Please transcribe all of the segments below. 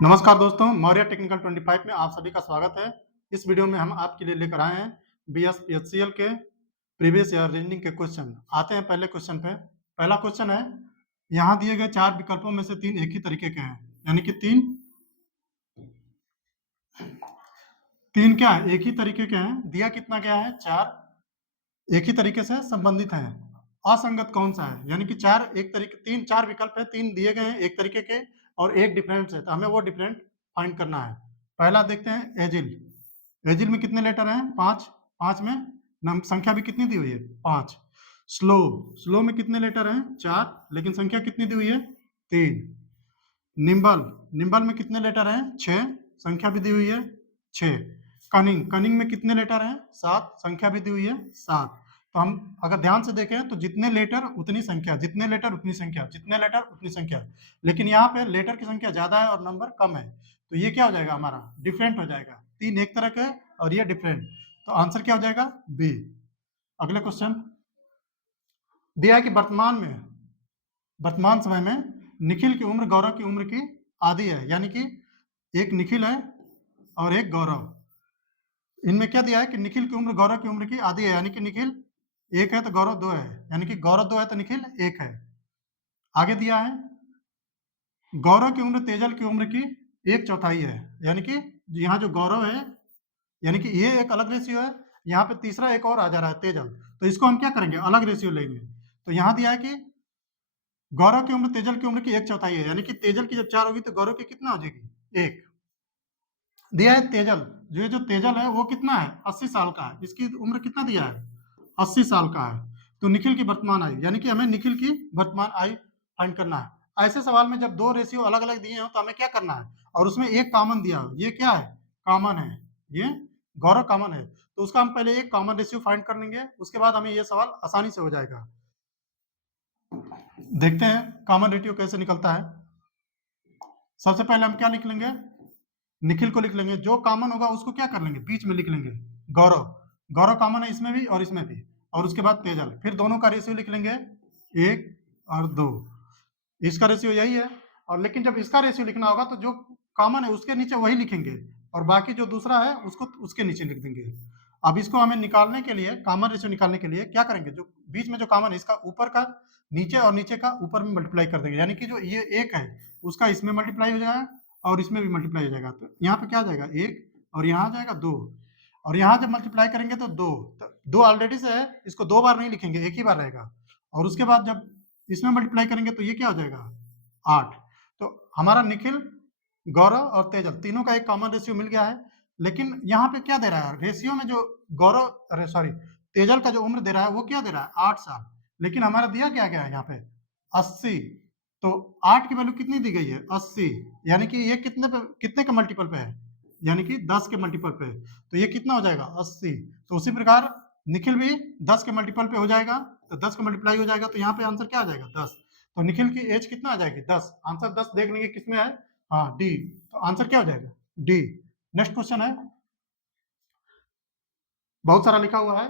नमस्कार दोस्तों, मौर्य टेक्निकल 25 में आप सभी का स्वागत है। इस वीडियो में हम आपके लिए लेकर आए हैं बीएसपीएचसीएल के प्रीवियस ईयर रीजनिंग के क्वेश्चन। आते हैं पहले क्वेश्चन पे। पहला क्वेश्चन है, यहाँ दिए गए 4 विकल्पों में से 3 एक ही तरीके के हैं, यानी कि 3 क्या है, एक ही तरीके के हैं। दिया कितना गया है, 4 एक ही तरीके से संबंधित हैं। असंगत कौन सा है, यानी कि 4 विकल्प है, 3 दिए गए हैं एक तरीके के और एक डिफरेंट है, तो हमें वो डिफरेंट फाइंड करना है। पहला देखते हैं एजिल। एजिल में कितने लेटर हैं, 5। 5 में संख्या भी कितनी दी हुई है, 5। स्लो, स्लो में कितने लेटर हैं, 4, लेकिन संख्या कितनी दी हुई है, 3। निम्बल, निम्बल में कितने लेटर हैं, 6, संख्या भी दी हुई है 6। कनिंग, कनिंग में कितने लेटर हैं, 7, संख्या भी दी हुई है 7। तो हम अगर ध्यान से देखें तो जितने लेटर उतनी संख्या, जितने लेटर उतनी संख्या, जितने लेटर उतनी संख्या, लेकिन यहाँ पे लेटर की संख्या ज्यादा है और नंबर कम है, तो ये क्या हो जाएगा, हमारा डिफरेंट हो जाएगा। 3 एक तरह के और ये डिफरेंट, तो आंसर क्या हो जाएगा, बी। अगले क्वेश्चन दिया है कि वर्तमान समय में निखिल की उम्र गौरव की उम्र की आधी है, यानी कि एक निखिल है और एक गौरव। इनमें क्या दिया है कि निखिल की उम्र गौरव की उम्र की आधी है, यानी कि निखिल 1 है तो गौरव 2 है, यानी कि गौरव 2 है तो निखिल 1 है। आगे दिया है गौरव की उम्र तेजल की उम्र की 1/4 है, यानी कि यहाँ जो गौरव है, यानी कि ये एक अलग रेशियो है, यहाँ पे तीसरा एक और आ जा रहा है तेजल, तो इसको हम क्या करेंगे, अलग रेशियो लेंगे। तो यहाँ दिया है कि गौरव की उम्र तेजल की उम्र की 1/4 है, यानी कि तेजल की जब 4 होगी तो गौरव की कितना हो जाएगी, 1। दिया है तेजल, जो तेजल है वो कितना है, 80 साल का है, इसकी उम्र कितना दिया है, 80 साल का है। तो निखिल की वर्तमान आयु, यानी कि हमें निखिल की वर्तमान आयु फाइंड करना है। ऐसे सवाल में जब 2 रेशियो अलग अलग दिए हो तो हमें क्या करना है, और उसमें एक कॉमन दिया हो, ये क्या है, कॉमन है, ये गौरव कॉमन है, तो उसका हम पहले एक कॉमन रेशियो फाइंड कर लेंगे, उसके बाद हमें ये सवाल आसानी से हो जाएगा। देखते हैं कॉमन रेशियो कैसे निकलता है। सबसे पहले हम क्या लिख लेंगे, निखिल को लिख लेंगे, जो कॉमन होगा उसको क्या कर लेंगे, बीच में लिख लेंगे गौरव, गौरव कॉमन है इसमें भी और इसमें भी, और उसके बाद तेजल, फिर दोनों का रेशियो लिख लेंगे 1 और 2, इसका रेशियो यही है। और लेकिन जब इसका रेशियो लिखना होगा तो जो कॉमन है उसके नीचे वही लिखेंगे और बाकी जो दूसरा है उसको उसके नीचे लिख देंगे। अब इसको हमें निकालने के लिए, कॉमन रेशियो निकालने के लिए क्या करेंगे, जो बीच में जो कॉमन है इसका ऊपर का नीचे और नीचे का ऊपर में मल्टीप्लाई कर देंगे, यानी कि जो ये 1 है उसका इसमें मल्टीप्लाई हो जाएगा और इसमें भी मल्टीप्लाई हो जाएगा, तो यहाँ पे क्या आ जाएगा 1 और यहाँ आ जाएगा 2, और यहाँ जब मल्टीप्लाई करेंगे तो 2 ऑलरेडी से है, इसको 2 बार नहीं लिखेंगे, एक ही बार रहेगा, और उसके बाद जब इसमें मल्टीप्लाई करेंगे तो ये क्या हो जाएगा 8। तो हमारा निखिल, गौरव और तेजल तीनों का एक कॉमन रेशियो मिल गया है, लेकिन यहाँ पे क्या दे रहा है रेशियो में, जो गौरव, अरे सॉरी, तेजल का जो उम्र दे रहा है वो क्या दे रहा है, 8 साल, लेकिन हमारा दिया क्या गया है यहाँ पे 80, तो 8 की वैल्यू कितनी दी गई है, 80, यानी कि ये कितने के मल्टीपल पे है, यानी कि 10 के मल्टीपल पे है, तो ये कितना हो जाएगा 80। तो उसी प्रकार निखिल भी 10 के मल्टीपल पे हो जाएगा, तो 10 का मल्टीप्लाई हो जाएगा, तो यहाँ पे आंसर क्या आ जाएगा 10, तो निखिल की एज कितना आ जाएगी 10, आंसर 10 देख लेंगे किसमें है, हाँ डी, तो आंसर क्या हो जाएगा डी। नेक्स्ट क्वेश्चन है, बहुत सारा लिखा हुआ है,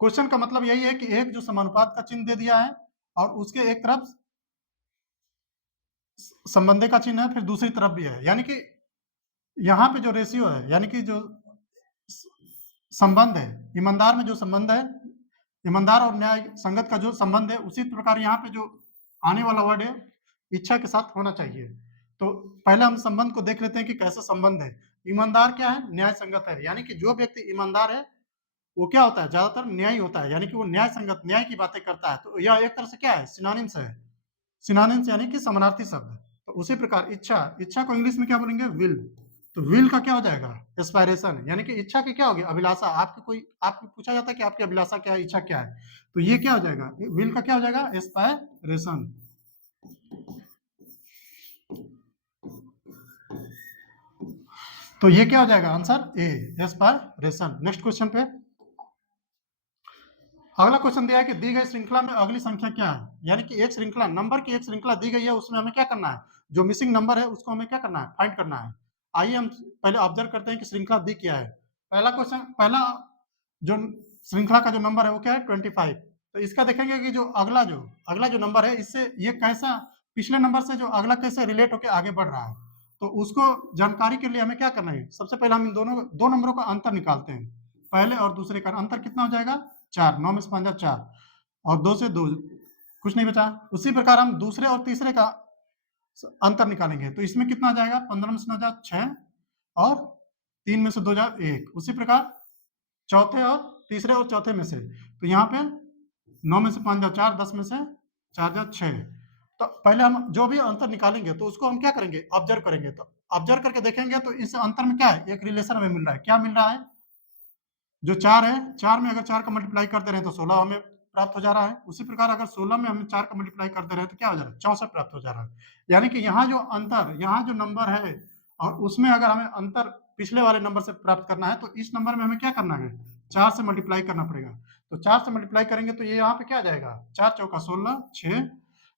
क्वेश्चन का मतलब यही है कि एक जो समानुपात का चिन्ह दे दिया है और उसके एक तरफ संबंधे का चिन्ह है, फिर दूसरी तरफ भी है, यानी कि यहाँ पे जो रेशियो है, यानी कि जो संबंध है, ईमानदार में जो संबंध है, ईमानदार और न्याय संगत का जो संबंध है, उसी प्रकार यहाँ पे जो आने वाला वर्ड है इच्छा के साथ होना चाहिए। तो पहले हम संबंध को देख लेते हैं कि कैसा संबंध है। ईमानदार क्या है, न्याय संगत है, यानी कि जो व्यक्ति ईमानदार है वो क्या होता है, ज्यादातर न्यायी होता है, यानी कि वो न्याय संगत, न्याय की बातें करता है, तो यह एक तरह से क्या है, सिनोनिम्स है, सिनोनिम्स यानी कि समानार्थी शब्द। तो उसी प्रकार इच्छा, इच्छा को इंग्लिश में क्या बोलेंगे, विल, तो विल का क्या हो जाएगा, एस्पायरेशन, यानी कि इच्छा की क्या होगी, अभिलाषा, आपको पूछा जाता है कि आपकी अभिलाषा क्या है, इच्छा क्या है, तो ये क्या हो जाएगा, विल का क्या हो जाएगा, एस्पायरेशन। तो ये क्या हो जाएगा, answer A, aspiration. Next question पे, अगला क्वेश्चन दिया है कि दी गई श्रृंखला में अगली संख्या क्या है, यानी कि एक श्रृंखला, नंबर की एक श्रृंखला दी गई है, उसमें हमें क्या करना है, जो मिसिंग नंबर है उसको हमें क्या करना है, फाइंड करना है। आइए हम पहले ऑब्जर्व करते हैं कि श्रृंखला दी क्या है। पहला क्वेश्चन, पहला जो श्रृंखला का जो नंबर है वो क्या है 25, तो इसका देखेंगे कि जो अगला जो नंबर है, इससे ये कैसा, पिछले नंबर से जो अगला कैसे रिलेट होकर आगे बढ़ रहा है, तो उसको जानकारी के लिए हमें क्या करना है, सबसे पहले हम इन दोनों दो नंबरों का अंतर निकालते हैं। पहले और दूसरे का अंतर कितना हो जाएगा, 4, 9 में से 5 4 और 2 से 2 कुछ नहीं बचा। उसी प्रकार हम दूसरे और तीसरे का अंतर निकालेंगे, तो इसमें कितना आ जाएगा, 15 में से 9 जा 6 और 3 में से 2 जा 1। उसी प्रकार चौथे और तीसरे और चौथे में से, तो यहाँ पे 9 में से 5 जा 4, 10 में से 4 जा 6। तो पहले हम जो भी अंतर निकालेंगे तो उसको हम क्या करेंगे, ऑब्जर्व करेंगे। तो ऑब्जर्व करके देखेंगे तो इस अंतर में क्या है, एक रिलेशन हमें मिल रहा है। क्या मिल रहा है, जो 4 है, 4 में अगर 4 का मल्टीप्लाई कर दे रहे हैं तो 16 हमें प्राप्त हो जा रहा है। उसी प्रकार अगर 16 में हम 4 का मल्टीप्लाई कर दे रहे हैं तो क्या हो जा रहा है, 64 प्राप्त हो जा रहा है। यानी कि यहाँ जो अंतर, यहाँ जो नंबर है और उसमें अगर हमें अंतर पिछले वाले नंबर से प्राप्त करना है तो इस नंबर में हमें क्या करना है, 4 से मल्टीप्लाई करना पड़ेगा। तो 4 से मल्टीप्लाई करेंगे तो ये यहाँ पे क्या आ जाएगा, 4 चौका 16, 6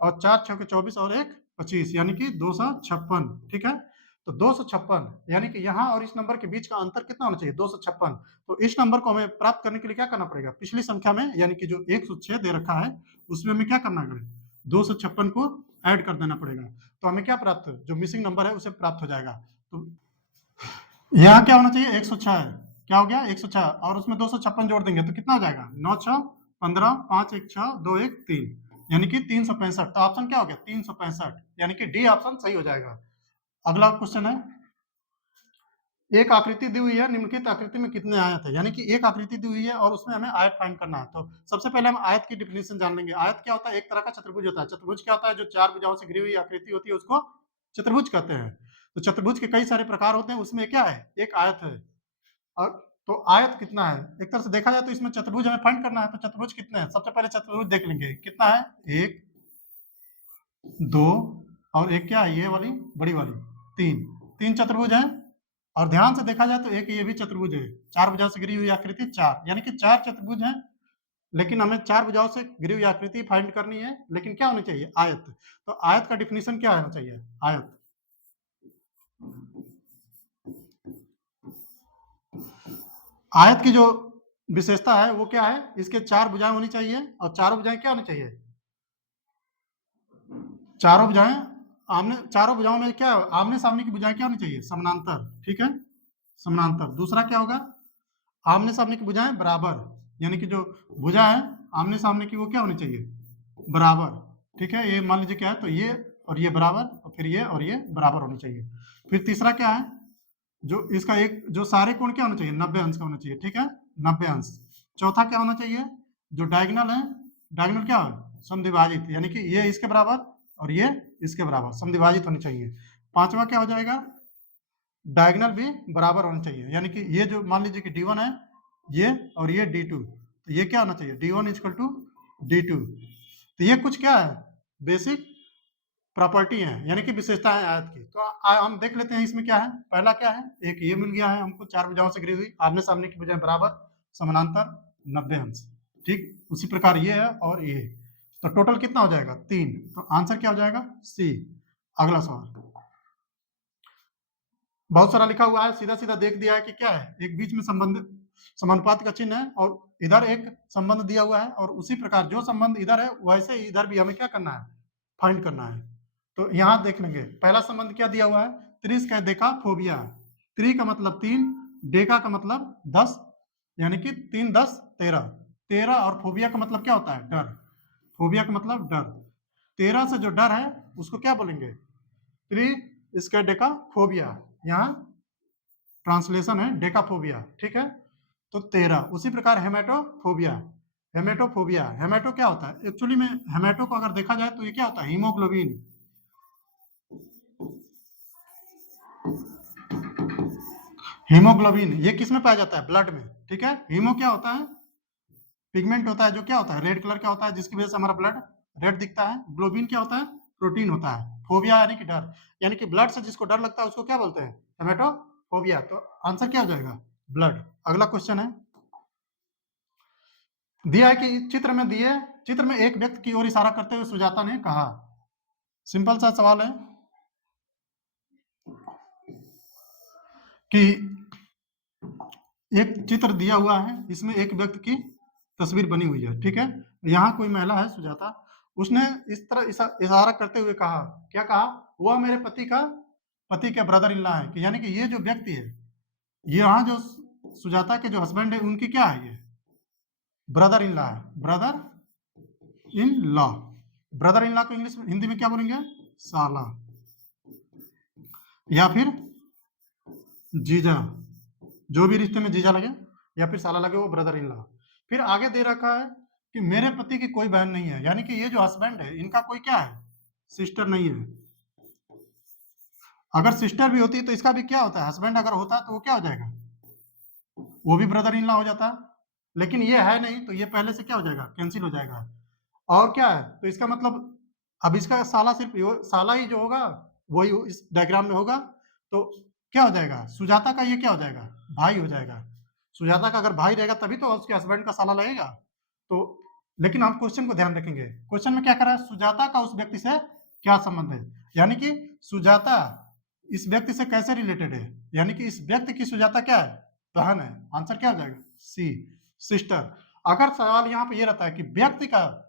और 4 छक्के 24 और 1 25, यानी कि 256। ठीक है, तो 256 यानी कि यहाँ और इस नंबर के बीच का अंतर कितना होना चाहिए, 256। तो इस नंबर को हमें प्राप्त करने के लिए क्या करना पड़ेगा, पिछली संख्या में यानी कि जो 106 दे रखा है उसमें हमें क्या करना है, 256 को ऐड कर देना पड़ेगा। तो हमें क्या प्राप्त, जो मिसिंग नंबर है उसे प्राप्त हो जाएगा। तो यहाँ क्या होना चाहिए, 106 है, क्या हो गया 106 और उसमें 256 जोड़ देंगे तो कितना हो जाएगा, 9 6 15 5 1 6 2 1 3, यानी कि 365। तो ऑप्शन क्या हो गया, 365, यानी कि डी ऑप्शन सही हो जाएगा। अगला क्वेश्चन है, एक आकृति दी हुई है, निम्नलिखित आकृति में कितने आयत है। यानी कि एक आकृति दी हुई है और उसमें हमें आयत फाइंड करना है। तो सबसे पहले हम आयत की डिफिनेशन जान लेंगे। आयत क्या होता है, एक तरह का चतुर्भुज होता है। चतुर्भुज क्या होता है, जो 4 भुजाओं से घिरी हुई आकृति होती है उसको चतुर्भुज कहते हैं। तो चतुर्भुज के कई सारे प्रकार होते हैं, उसमें क्या है, एक आयत है। और तो आयत कितना है, एक तरह से देखा जाए तो इसमें चतुर्भुज हमें फाइंड करना है। तो चतुर्भुज कितने हैं, सबसे पहले चतुर्भुज देख लेंगे कितना है, 1 2 और एक क्या है, ये वाली बड़ी वाली 3, 3 चतुर्भुज है। और ध्यान से देखा जाए तो एक ये भी चतुर्भुज है, 4 भुजाओं से घिरी हुई आकृति 4, यानी कि 4 चतुर्भुज है। लेकिन हमें 4 भुजाओं से घिरी हुई आकृति फाइंड करनी है, लेकिन क्या होनी चाहिए, आयत। तो आयत का डिफिनेशन क्या होना चाहिए, आयत, आयत की जो विशेषता है वो क्या है, इसके 4 भुजाएं होनी चाहिए और चारों भुजाएं क्या होनी चाहिए, चारों भुजाएं आमने, चारों भुजाओं में क्या आमने सामने की भुजाएं क्या होनी चाहिए, समानांतर। ठीक है, समानांतर। दूसरा क्या होगा, आमने सामने की भुजाएं बराबर, यानी कि जो भुजा है आमने सामने की वो क्या होनी चाहिए, बराबर। ठीक है, ये मान लीजिए क्या है, तो ये और ये बराबर और फिर ये और ये बराबर होनी चाहिए। फिर तीसरा क्या है, जो इसका एक जो सारे कोण क्या होना चाहिए, 90 अंश का होना चाहिए। ठीक है, 90 अंश। चौथा क्या होना चाहिए, जो डायगोनल है, डायगोनल क्या है, समद्विभाजित, यानी कि ये इसके बराबर और ये इसके बराबर समद्विभाजित होनी चाहिए। पांचवा क्या हो जाएगा, डायगोनल भी बराबर होना चाहिए, यानी कि ये जो मान लीजिए कि D1 है ये और ये D2, तो ये क्या होना चाहिए, D1 इक्वल टू D2। तो ये कुछ क्या है, बेसिक प्रॉपर्टी है, यानी कि विशेषता है आयत की। तो हम देख लेते हैं इसमें क्या है। पहला क्या है, एक ये मिल गया है हमको, 4 भुजाओं से घिरी हुई, आमने सामने की भुजाएं बराबर, समानांतर, 90 अंश। ठीक, उसी प्रकार ये है और ये, तो टोटल कितना हो जाएगा, 3। तो आंसर क्या हो जाएगा, सी। अगला सवाल बहुत सारा लिखा हुआ है, सीधा सीधा देख दिया है कि क्या है, एक बीच में संबंध समानुपात का चिन्ह है और इधर एक संबंध दिया हुआ है, और उसी प्रकार जो संबंध इधर है वैसे ही इधर भी हमें क्या करना है, फाइंड करना है। तो यहाँ देख लेंगे, पहला संबंध क्या दिया हुआ है, त्रिस का देखा फोबिया, त्रि का मतलब 3, डेका का मतलब 10, यानी कि 3 10 13, 13 और फोबिया का मतलब क्या होता है, डर। फोबिया का मतलब डर, 13 से जो डर है उसको क्या बोलेंगे, त्रि इसका डेका फोबिया, यहाँ ट्रांसलेशन है डेकाफोबिया। ठीक है, तो 13। उसी प्रकार हेमेटोफोबिया, हेमेटोफोबिया, हेमेटो क्या होता है, एक्चुअली में हेमेटो को अगर देखा जाए तो ये क्या होता है, हीमोग्लोबिन, हीमोग्लोबिन ये किस में पाया जाता है, ब्लड में। ठीक है, हीमो क्या होता है, पिगमेंट होता है, जो क्या होता है, रेड कलर का होता है, जिसकी वजह से हमारा ब्लड रेड दिखता है। ग्लोबिन क्या होता है, प्रोटीन होता है। फोबिया यानी कि डर, यानी कि ब्लड से जिसको डर लगता है उसको क्या बोलते हैं, हेमेटोफोबिया। तो आंसर क्या हो जाएगा, ब्लड। अगला क्वेश्चन है, दिया है कि चित्र में दिए, चित्र में एक व्यक्ति की ओर इशारा करते हुए सुजाता ने कहा। सिंपल सा सवाल है कि एक चित्र दिया हुआ है, इसमें एक व्यक्ति की तस्वीर बनी हुई है। ठीक है, यहाँ कोई महिला है सुजाता, उसने इस तरह इशारा करते हुए कहा, क्या कहा, वह मेरे पति का पति के ब्रदर इन लॉ है, कि यानी कि ये जो व्यक्ति है, ये यहाँ जो सुजाता के जो हस्बैंड है उनकी क्या है, ये ब्रदर इन लॉ है, brother in law. Brother in law को इंग्लिश हिंदी में क्या बोलेंगे, साला, या फिर जीजा, जो भी रिश्ते में जीजा लगे या फिर साला लगे वो ब्रदर इन लॉ। फिर आगे दे रखा है कि मेरे पति की कोई बहन नहीं है, यानी कि ये जो हस्बैंड है इनका कोई क्या है, सिस्टर नहीं है। अगर सिस्टर भी होती तो इसका भी क्या होता है, हस्बैंड अगर होता तो वो क्या हो जाएगा, वो भी ब्रदर इन लॉ हो जाता, लेकिन ये है नहीं तो ये पहले से क्या हो जाएगा, कैंसिल हो जाएगा। और क्या है, तो इसका मतलब अब इसका साला सिर्फ साला ही जो होगा वही इस डायग्राम में होगा, तो क्या हो जाएगा, सुजाता का ये क्या हो जाएगा, भाई हो जाएगा। सुजाता का अगर भाई रहेगा तभी तो उसके हस्बैंड का साला लगेगा। तो लेकिन हम क्वेश्चन को ध्यान रखेंगे, क्वेश्चन में क्या कर रहा है, सुजाता का उस व्यक्ति से क्या संबंध है, यानी कि सुजाता इस व्यक्ति से कैसे रिलेटेड है, यानी कि इस व्यक्ति की सुजाता क्या है, बहन है। आंसर क्या हो जाएगा, सी, सिस्टर। अगर सवाल यहाँ पे ये रहता है कि व्यक्ति का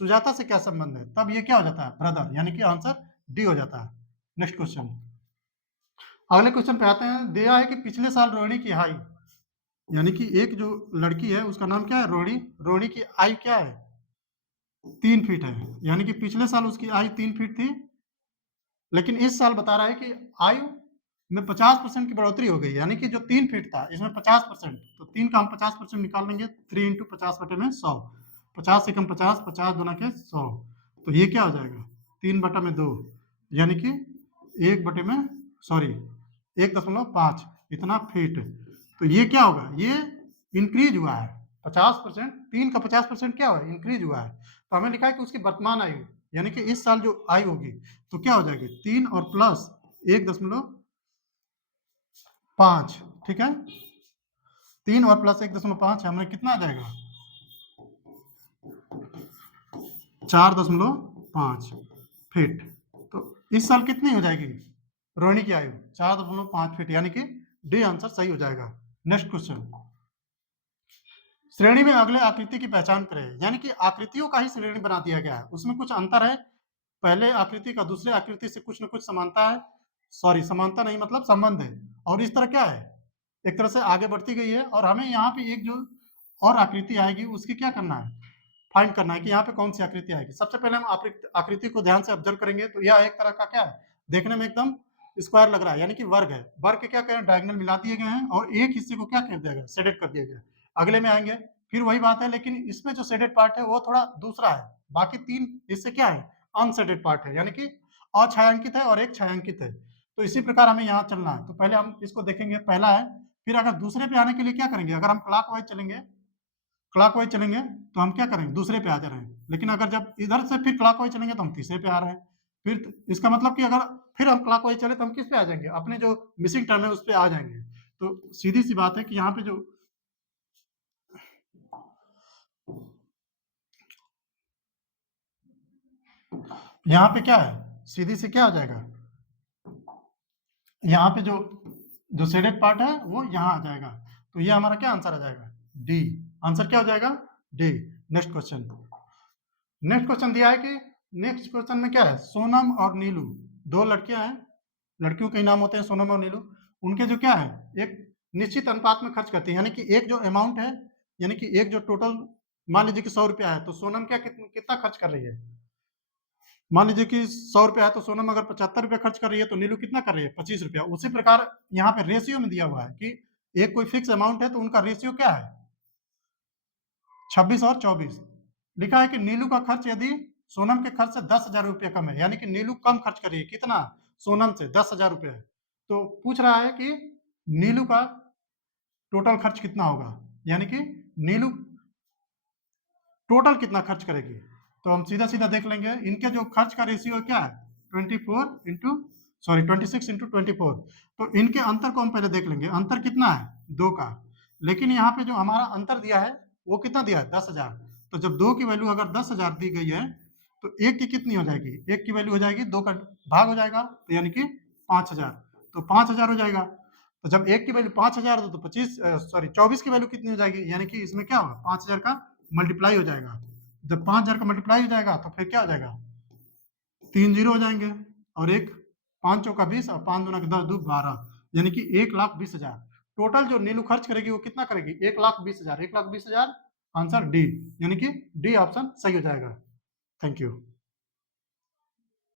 सुजाता से क्या संबंध है, तब ये क्या हो जाता है, ब्रदर, यानी कि आंसर डी हो जाता है। नेक्स्ट क्वेश्चन, अगले क्वेश्चन पे आते हैं। दिया है कि पिछले साल रोहिणी की हाई, यानी कि एक जो लड़की है उसका नाम क्या है, रोहिणी, रोहिणी की आयु क्या है, 3 फीट है, यानी कि पिछले साल उसकी आयु 3 फीट थी, लेकिन इस साल बता रहा है कि आयु में 50% की बढ़ोतरी हो गई, यानी कि जो 3 फीट था इसमें 50%, तो 3 का हम 50% निकाल लेंगे, 3 इंटू 50 बटे में 100, 50 से कम 50, 50 दूना के 100, तो ये क्या हो जाएगा, 3 बटा में 2, यानी कि 1 बटे में 1.5 इतना फीट। तो ये क्या होगा, ये इंक्रीज हुआ है 50%, 3 का 50% क्या हुआ, इंक्रीज हुआ है। तो हमें लिखा है कि उसकी वर्तमान आयु, यानी कि इस साल जो आयु होगी तो क्या हो जाएगी, 3 और प्लस 1.5, ठीक है, 3 और प्लस 1.5 हमें कितना आ जाएगा, 4.5 फीट। तो इस साल कितनी हो जाएगी रोहिणी की आयु, 4.5 फीट, यानी कि डी आंसर सही हो जाएगा। नेक्स्ट क्वेश्चन, श्रेणी में अगले आकृति की पहचान करें, यानी कि आकृतियों का ही श्रेणी बना दिया गया है, उसमें कुछ अंतर है, पहले आकृति का दूसरे आकृति से कुछ न कुछ समानता है, समानता नहीं मतलब संबंध है, और इस तरह क्या है, एक तरह से आगे बढ़ती गई है, और हमें यहाँ पे एक जो और आकृति आएगी उसकी क्या करना है, फाइंड करना है कि यहाँ पे कौन सी आकृति आएगी। सबसे पहले हम आकृति को ध्यान से ऑब्जर्व करेंगे, तो यह एक तरह का क्या है, देखने में एकदम स्क्वायर लग रहा है, यानी कि वर्ग है, वर्ग के क्या करें, डायगोनल मिला दिए गए हैं और एक हिस्से को क्या कर दिया गया, शेडेड कर दिया गया। अगले में आएंगे फिर वही बात है, लेकिन इसमें जो शेडेड पार्ट है वो थोड़ा दूसरा है, बाकी 3 हिस्से क्या है, अनशेडेड पार्ट है, यानी कि अछायांकित है और एक छायांकित है। तो इसी प्रकार हमें यहाँ चलना है, तो पहले हम इसको देखेंगे, पहला है, फिर अगर दूसरे पे आने के लिए क्या करेंगे, अगर हम क्लॉकवाइज चलेंगे, क्लॉकवाइज चलेंगे तो हम क्या करेंगे, दूसरे पे आ जा रहे हैं, लेकिन अगर जब इधर से फिर क्लॉकवाइज चलेंगे तो हम तीसरे पे आ रहे हैं, फिर इसका मतलब कि अगर फिर हम क्लॉकवाइज चले तो हम किस पे आ जाएंगे, अपने जो मिसिंग टर्म है उस पे आ जाएंगे। तो सीधी सी बात है कि यहाँ पे जो यहाँ पे क्या है, सीधी से क्या हो जाएगा, यहाँ पे जो शेडेड पार्ट है वो यहाँ आ जाएगा, तो ये हमारा क्या आंसर आ जाएगा, डी, आंसर क्या हो जाएगा, D. Next question, next question दिया है कि नेक्स्ट क्वेश्चन में क्या है, सोनम और नीलू 2 लड़कियां हैं, लड़कियों के नाम होते हैं सोनम और नीलू, उनके जो क्या है, एक निश्चित अनुपात में खर्च करती है, यानी कि एक जो अमाउंट है, यानी कि एक जो टोटल, मान लीजिए कि 100 रुपया है, तो सोनम क्या कितना खर्च कर रही है, मान लीजिए कि 100 रुपया है तो सोनम अगर 75 रुपया खर्च कर रही है तो नीलू कितना कर रही है, 25 रुपया। उसी प्रकार यहाँ पे रेशियो में दिया हुआ है कि एक कोई फिक्स अमाउंट है तो उनका रेशियो क्या है, 26 और 24। लिखा है कि नीलू का खर्च यदि सोनम के खर्च से 10,000 रुपये कम है, यानी कि नीलू कम खर्च कर रही है, कितना, सोनम से 10,000 रुपये, तो पूछ रहा है कि नीलू का टोटल खर्च कितना होगा, यानी कि नीलू टोटल कितना खर्च करेगी। तो हम सीधा सीधा देख लेंगे, इनके जो खर्च का रेशियो क्या है, 26 इंटू 24, तो इनके अंतर को हम पहले देख लेंगे, अंतर कितना है, 2 का, लेकिन यहाँ पे जो हमारा अंतर दिया है वो कितना दिया है, 10,000, तो जब 2 की वैल्यू अगर 10,000 दी गई है तो 1 की कितनी हो जाएगी, 1 की वैल्यू हो जाएगी 2 का भाग हो जाएगा, तो यानी कि 5,000, तो 5,000 हो जाएगा। तो जब 1 की वैल्यू 5,000 तो 24 की वैल्यू कितनी हो जाएगी, यानी कि इसमें क्या होगा, 5,000 का मल्टीप्लाई हो जाएगा, जब 5,000 का मल्टीप्लाई हो जाएगा तो फिर क्या हो जाएगा, 3 जीरो हो जाएंगे और एक 5 चौका 20 और 5 दूना 10 दू 12, यानी कि 1,20,000। टोटल जो नीलू खर्च करेगी वो कितना करेगी? 1,20,000। 1,20,000 आंसर डी, यानी कि डी ऑप्शन सही हो जाएगा। Thank you.